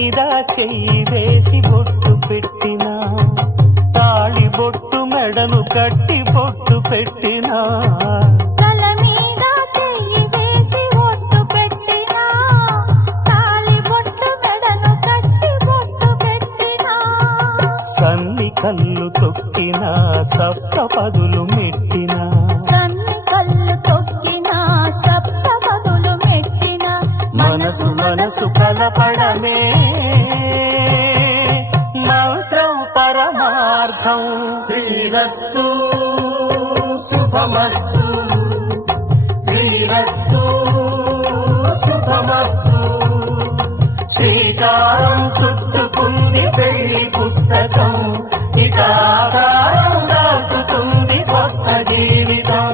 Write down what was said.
మీద చెయ్యి వేసి బొట్టు పెట్టినా, తాళి బొట్టు మెడను కట్టి బొట్టు పెట్టినా, తల మీద చెయ్యి వేసి బొట్టు పెట్టినా, తాళి బొట్టు మెడను కట్టి బొట్టు పెట్టినా, సన్ని కళ్ళు తొక్కినా సప్త పదులు మెట్టినా, సన్ని కళ్ళు తొక్కినా సప్త పదులు మెట్టినా, మనసు మనసు కలపడమే మంత్రం పరమార్థం. శ్రీరస్తు శుభమస్తు, శ్రీరస్తు శుభమస్తు. శ్రీకారం చుట్టుకుంది పెళ్లి పుస్తకం, ఇక ఆకారం దాచుతుంది కొత్త జీవితం.